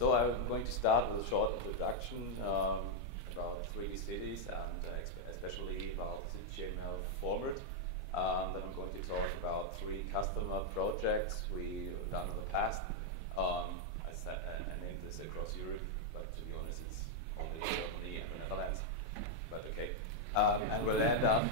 So I'm going to start with a short introduction about 3D cities and especially about the GeoGlobal format. Then I'm going to talk about 3 customer projects we've done in the past. I named this across Europe, but to be honest, it's only Germany and the Netherlands. But okay. And we'll end up.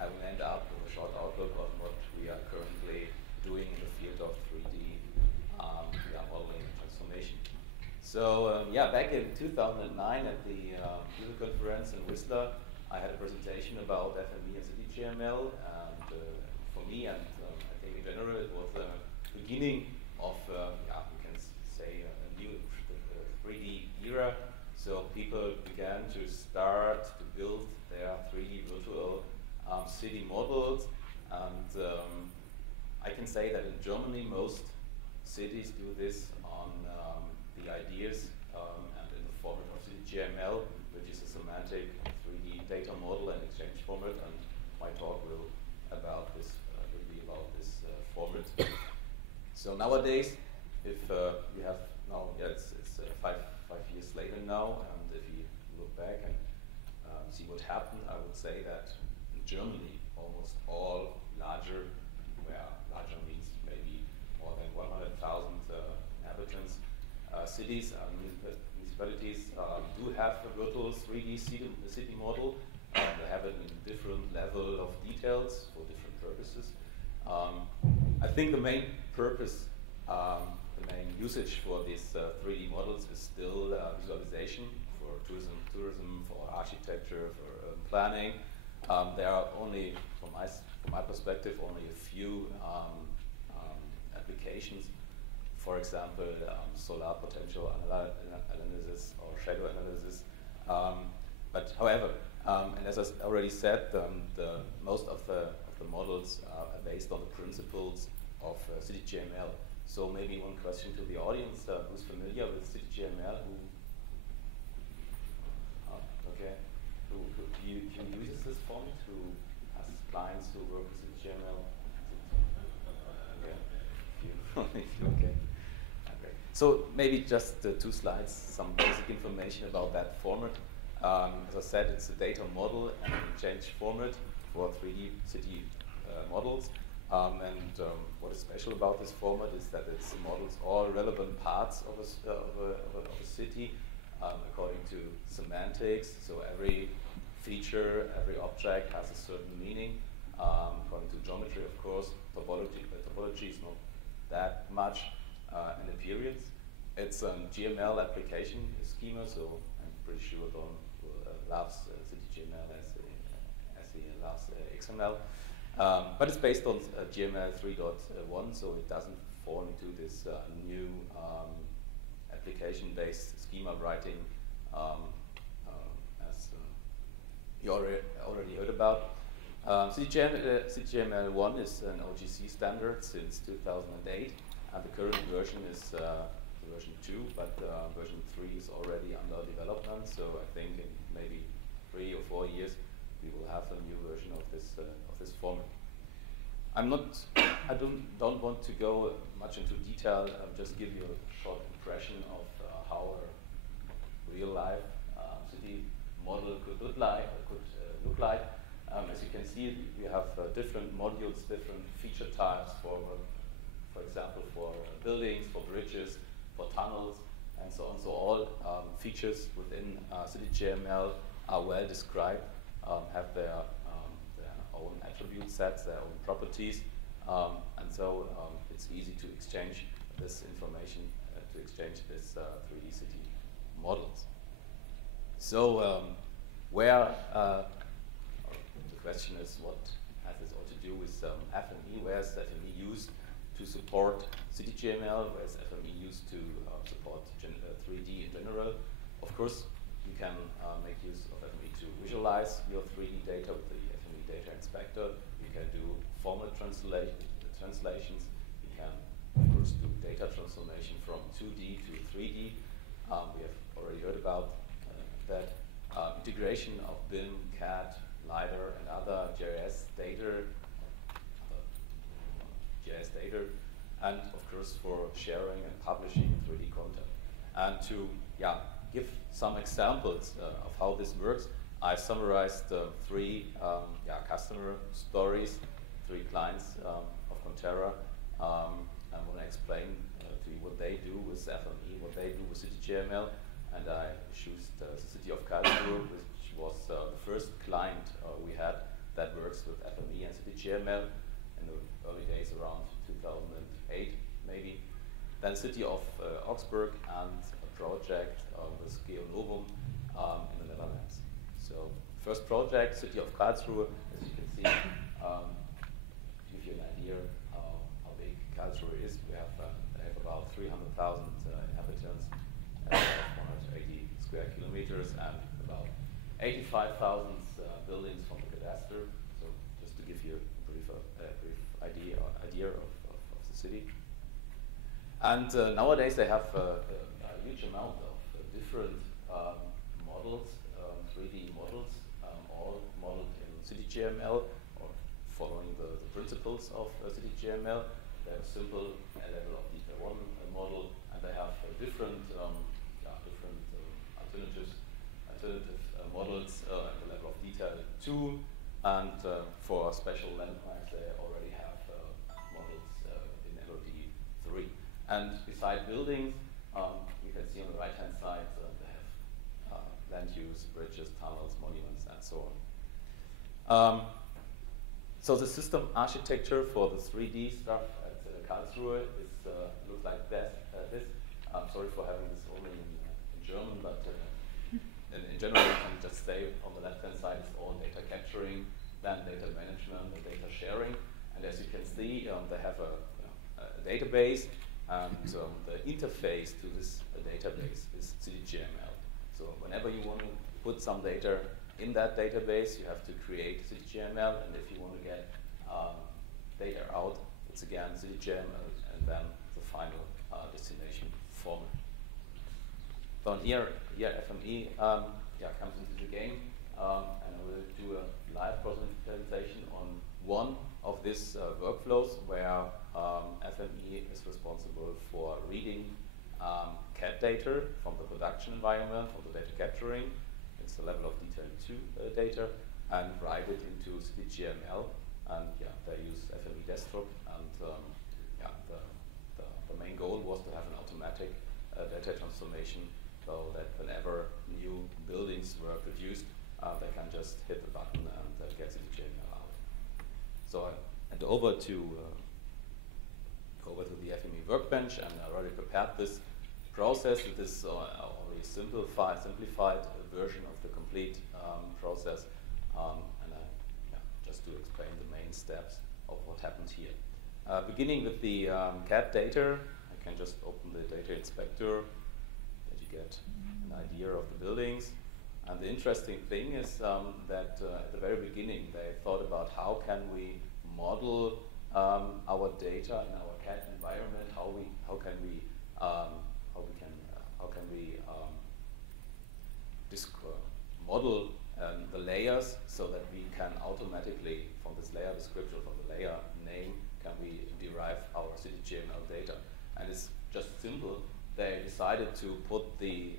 I will end up with a short outlook on what we are currently doing in the field of 3D modeling and transformation. So yeah, back in 2009 at the user conference in Whistler, I had a presentation about FME and CityGML, and for me and I think in general it was the beginning of we can say a new 3D era. So people began to start to build their 3D virtual city models, and I can say that in Germany most cities do this on the ideas and in the format of CityGML, which is a semantic 3D data model and exchange format, and my talk will be about this format. So nowadays, if we have now, it's 5 years later now, and if you look back and see what happened, I would say that in Germany, almost all larger, where larger means maybe more than 100,000 inhabitants, cities and municipalities do have a virtual 3D city model. They have it in different level of details for different purposes. I think the main purpose, the main usage for these 3D models is still visualization for tourism, for architecture, for planning. There are only, from my perspective, only a few applications. For example, solar potential analysis or shadow analysis. But however, and as I already said, most of the models are based on the principles of CityGML. So maybe one question to the audience: who's familiar with CityGML? Who uses this format? Who has clients who work with CityGML? Okay, okay. So maybe just 2 slides, some basic information about that format. As I said, it's a data model and exchange format for 3D city models. What is special about this format is that it models all relevant parts of a city according to semantics. So every feature, every object has a certain meaning. According to geometry, of course, topology is not that much. And appearance. It's a GML application schema, so I'm pretty sure Don loves CityGML as he loves XML. But it's based on GML 3.1, so it doesn't fall into this new application-based schema writing as you already heard about. CityGML 1 is an OGC standard since 2008. And the current version is version 2, but version 3 is already under development. So I think in maybe 3 or 4 years we will have a new version of this format. I don't want to go much into detail. I'll just give you a short impression of how a real life city model could look like. As you can see, we have different modules, different feature types for example, for buildings, for bridges, for tunnels, and so on. So all features within CityGML are well described, have their own attribute sets, their own properties, and so it's easy to exchange this information, to exchange this 3D city models. So where, the question is, what has this all to do with FME? Where is FME used to support CityGML, whereas FME used to support 3D in general? Of course, you can make use of FME to visualize your 3D data with the FME Data Inspector. You can do format translations. You can, of course, do data transformation from 2D to 3D. We have already heard about that. Integration of BIM, CAD, LiDAR, and other GIS data, and of course for sharing and publishing 3D content. And to give some examples of how this works, I summarized three customer stories, three clients of Conterra. I want to explain to you what they do with FME, what they do with CityGML, and I chose the city of Karlsruhe, which was the first client we had that works with FME and CityGML in the early days around 2008 maybe. Then city of Augsburg and a project with GeoGlobal in the Netherlands. So first project, city of Karlsruhe, as you can see, to give you an idea how big Karlsruhe is. We have about 300,000 inhabitants, 180 square kilometers, and about 85,000 buildings from the cadastre. So just to give you a brief idea of the city. And nowadays they have a huge amount of different models, 3D models, all modeled in CityGML or following the principles of CityGML. They have a simple level of detail 1 model, and they have different alternative models at the level of detail 2, and for special landmarks they already have models in LOD 3. And beside buildings, you can see on the right-hand side they have land use, bridges, tunnels, monuments, and so on. So the system architecture for the 3D stuff at Karlsruhe looks like this. I'm sorry for having this only in German, but in general you can just say on the left-hand side it's all data capturing, then data management, and data sharing. And as you can see, they have a database, and the interface to this database is CityGML. So whenever you want to put some data in that database, you have to create CityGML, and if you want to get data out, it's again CityGML, and then the final destination format. So here FME comes into the game, and I will do a live presentation on one of these workflows where FME is responsible for reading CAD data from the production environment, from the data capturing. It's the level of detail 2 data, and write it into CityGML. And they use FME desktop, and the main goal was to have an automatic data transformation, so that whenever new buildings were produced, they can just hit the button and get CityGML out. So I hand over to the FME Workbench, and I already prepared this process. It is already simplified version of the complete process, and just to explain the main steps of what happened here. Beginning with the CAD data, I can just open the data inspector, that you get an idea of the buildings. And the interesting thing is that at the very beginning they thought about how can we model our data in our CAD environment, how can we model the layers, so that we can automatically, from this layer description, from the layer name, can we derive our CityGML data. And it's just simple. They decided to put the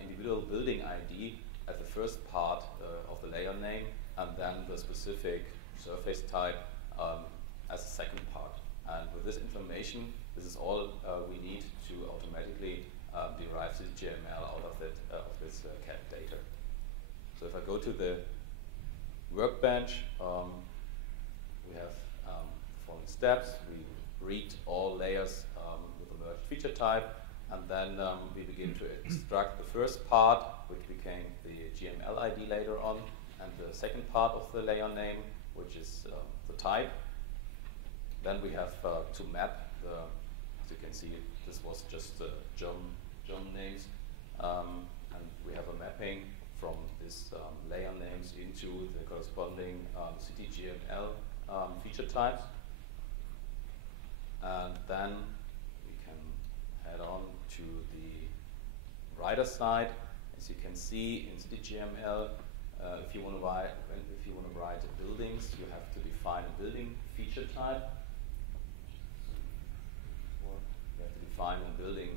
individual building ID as the first part of the layer name, and then the specific surface type as a second part. And with this information, this is all we need to automatically derive CityGML out of this CAD data. So if I go to the workbench, we have the following steps. We read all layers with a merged feature type, and then we begin to extract the first part, which became the GML ID later on, and the second part of the layer name, which is the type. Then we have to map as you can see, this was just German names, and we have a mapping from this layer names into the corresponding CityGML feature types. And then we can head on to the writer side. As you can see in CityGML, if you want to write buildings, you have to define a building feature type. You have to define a building,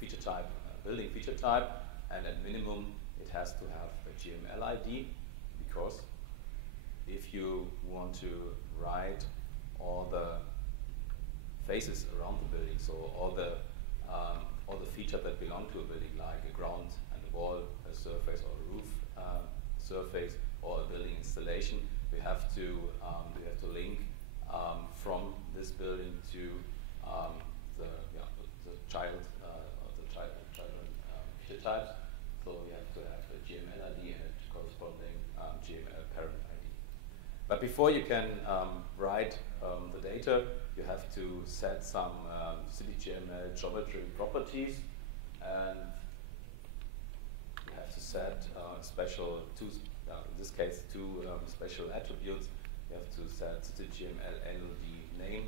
feature type, building feature type, and at minimum it has to have a GML ID, because if you want to write all the faces around the building, so all the features that belong to a building, like a ground and a wall, a surface or a roof surface, or a building installation, we have to link from this building to the children feature types. So we have to have a GML ID and a corresponding GML parent ID. But before you can write the data, you have to set some CityGML geometry properties, and you have to set in this case, two special attributes. You have to set CityGML LOD name,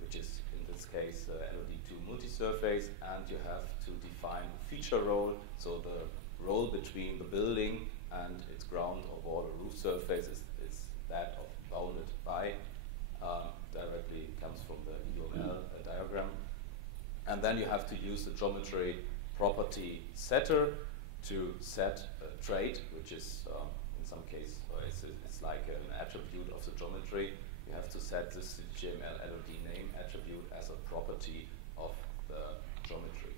which is in this case LOD2 multi-surface, and you have to define feature role. So the role between the building and its ground or wall or roof surface is that of bounded by. Directly comes from the UML diagram. And then you have to use the geometry property setter to set a trait, which is in some case it's like an attribute of the geometry. You have to set this GML LOD name attribute as a property of the geometry.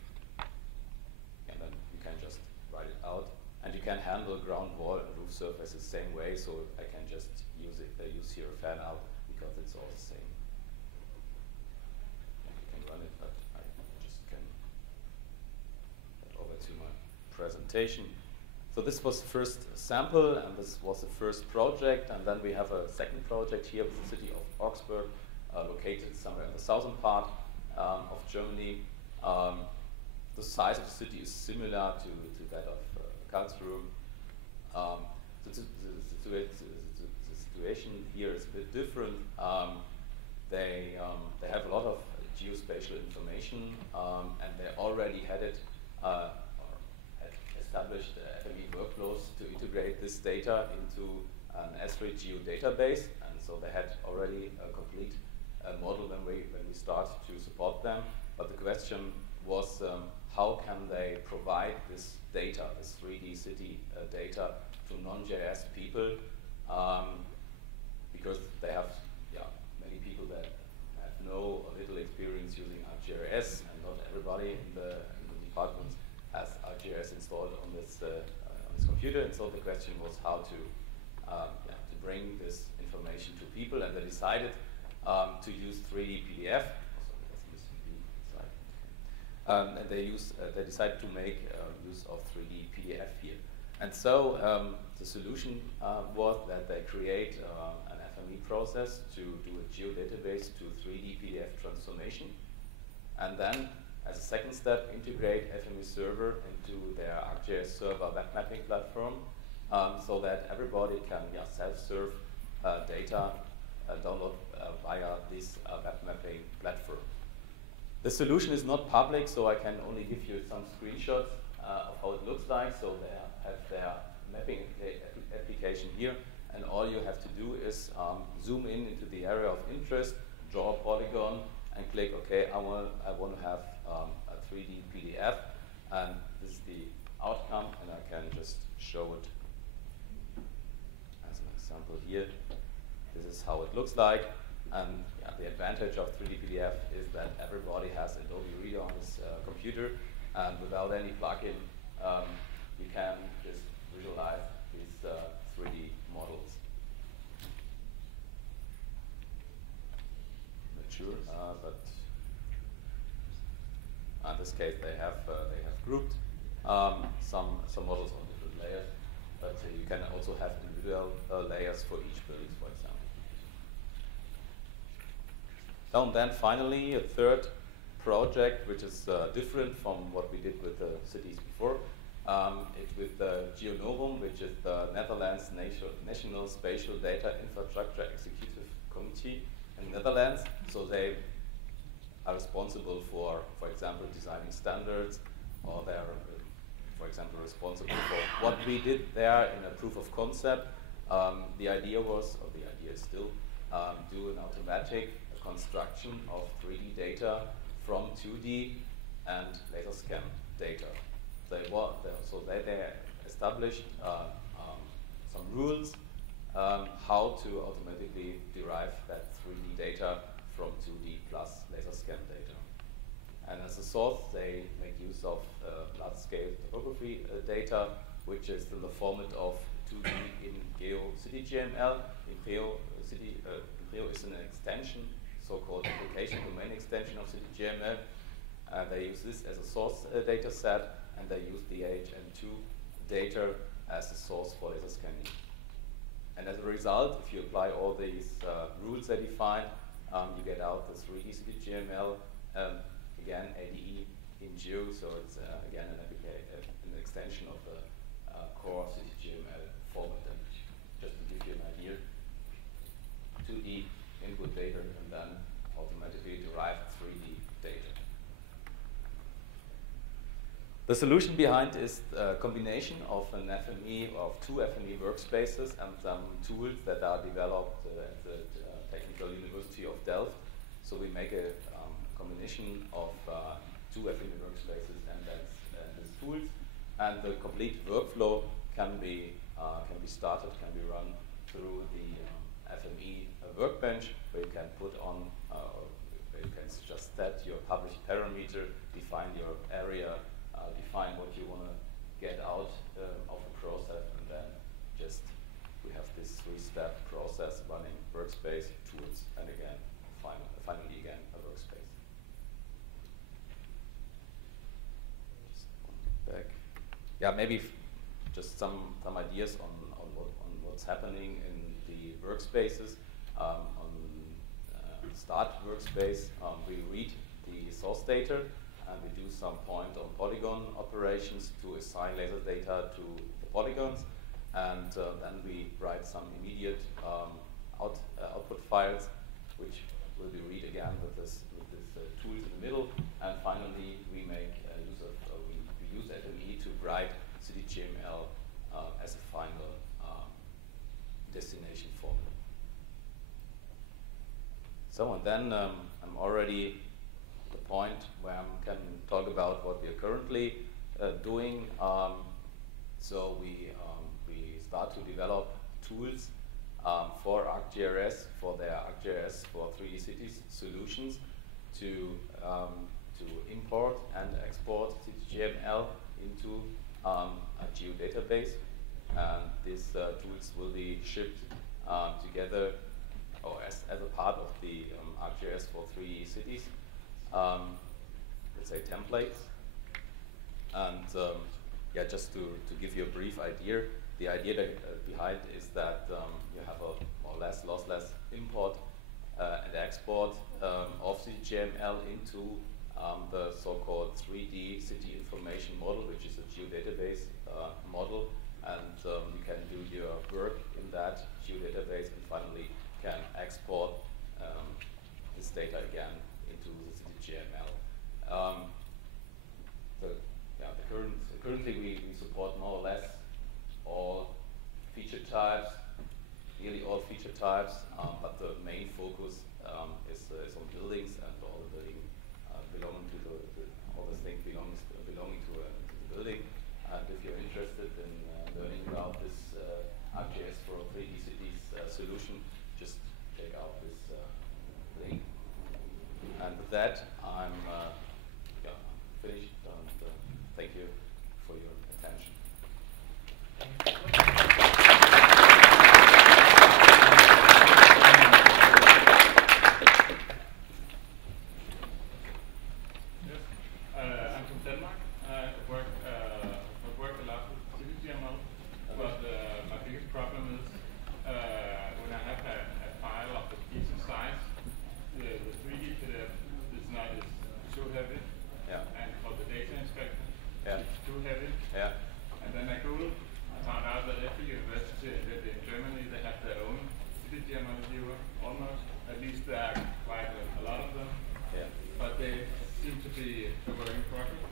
And then you can just write it out. And you can handle ground, wall, and roof surface the same way, so I can just use here a fan out, because it's all the same. You can run it, but I just can get over to my presentation. So this was the first sample, and this was the first project, and then we have a second project here with the city of Augsburg, located somewhere in the southern part of Germany. The size of the city is similar to that of Karlsruhe. The situation here is a bit different. They have a lot of geospatial information, and they already had it or had established FME workflows to integrate this data into an S3 geo database, and so they had already a complete model when we started to support them. But the question was, how can they provide this data, this 3D city data, to non-JS people? Because they have many people that have no or little experience using ArcGIS, and not everybody in the departments has ArcGIS installed on this computer. And so the question was how to bring this information to people, and they decided to use 3D PDF. And they decided to make use of 3D PDF here. And so the solution was that they create an FME process to do a geodatabase to 3D PDF transformation, and then as a second step integrate FME server into their ArcGIS server web mapping platform, so that everybody can self-serve data download via this web mapping platform. The solution is not public, so I can only give you some screenshots of how it looks like. So they have their mapping application here, and all you have to do is zoom in into the area of interest, draw a polygon, and click OK. I want to have a 3D PDF, and this is the outcome, and I can just show it as an example here. This is how it looks like. And the advantage of 3D PDF is that everybody has Adobe Reader on his computer, and without any plugin, you can just visualize these 3D models. Not sure, but in this case they have grouped some models on different layers, but you can also have individual layers for each building, for example. And then finally, a third project, which is different from what we did with the cities before. It's with the GeoGlobal, which is the Netherlands National Spatial Data Infrastructure Executive Committee in the Netherlands. So they are responsible for example, designing standards, or they're, for example, responsible for what we did there in a proof of concept. The idea was, or the idea is still, do an automatic construction of 3D data from 2D and laser scan data. So they established some rules how to automatically derive that 3D data from 2D plus laser scan data. And as a source, they make use of large-scale topography data, which is in the format of 2D in GeoCityGML. In Geo is an extension, so-called application domain extension of CityGML. They use this as a source data set, and they use the HN2 data as a source for laser scanning. And as a result, if you apply all these rules they define, you get out the 3D CityGML, again, ADE in Geo, so it's again an extension of the core CityGML format. And just to give you an idea, 2D input data and then automatically derive 3D data. The solution behind is a combination of an FME, of two FME workspaces and some tools that are developed at the Technical University of Delft. So we make a combination of two FME workspaces and these tools, and the complete workflow can be started, can be run through the FME Workbench, where you can put on, where you can just set your published parameter, define your area, define what you want to get out of the process, and then just we have this three-step process running workspace, tools, and again, finally again, a workspace. Just back. Yeah, maybe just some ideas on what's happening in the workspaces. On start workspace, we read the source data, and we do some point on polygon operations to assign laser data to the polygons, and then we write some immediate output files, which will be read again with this tools in the middle, and finally we make use of we use FME to write CityGML as a final destination format. So, and then I'm already at the point where I can talk about what we are currently doing. So we start to develop tools for ArcGIS, for their ArcGIS for 3D cities solutions to import and export CityGML into a geodatabase. And these tools will be shipped together or as a part of the ArcGIS for 3D cities, let's say templates. And yeah, just to give you a brief idea, the idea behind is that you have a more or less lossless import and export of CityGML into the so-called 3D city information model, which is a geodatabase model, and you can do your work in that geodatabase and finally can export this data again into the CityGML. Currently we support more or less all feature types, nearly all feature types, but the main focus is on buildings and all the building belonging to all the things belonging to the building. And if you're interested in learning about this ArcGIS for 3D cities solution, just check out this link. And with that, I'm finished, and thank you for your attention. I'm from Denmark. I've worked a lot with CityGML, but my biggest problem is when I have a file of a decent size, the 3D PDF is so heavy, and for the data inspector, it's too heavy. And then I Googled, I found out that every university in Germany, they have their own CityGML viewer, almost. At least there are quite a lot of them. But they seem to be a work in progress.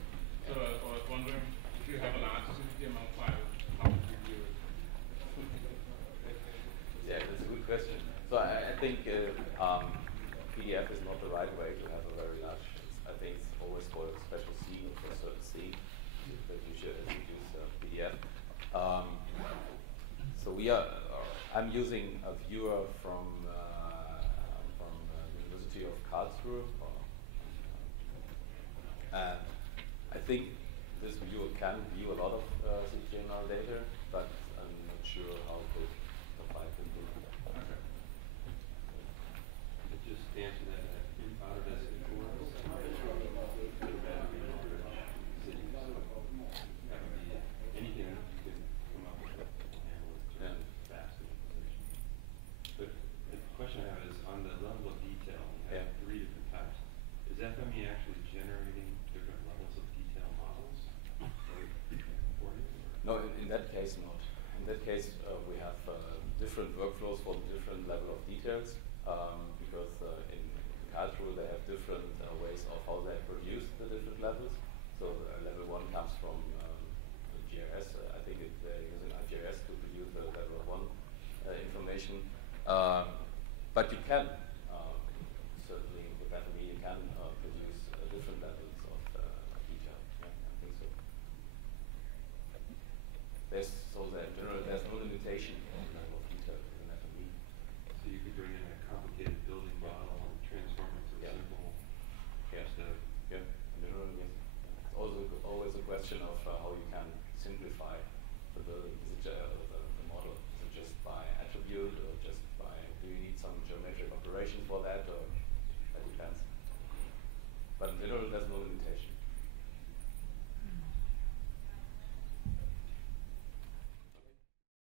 So I was wondering, if you have a large CityGML file, how would you view it? Yeah, that's a good question. So I think PDF is not the right way to have a very large. I think it's always for special I'm using a viewer from the University of Karlsruhe, and I think this viewer can view a lot of CGML data, but I'm not sure how good the file can do. Okay. Just answer that Autodesk anything you can come up with and handle it fast visualization. But the question I have is on the level of detail, you have 3 different types. Is FME actually generating different levels of detail models for you? No, in that case, not. In that case, we have different workflows for the different level of details, because in Karlsruhe they have different ways of how they produce the different levels. So level 1 comes from GIS. I think they're using IGS to produce the level 1 information. But you can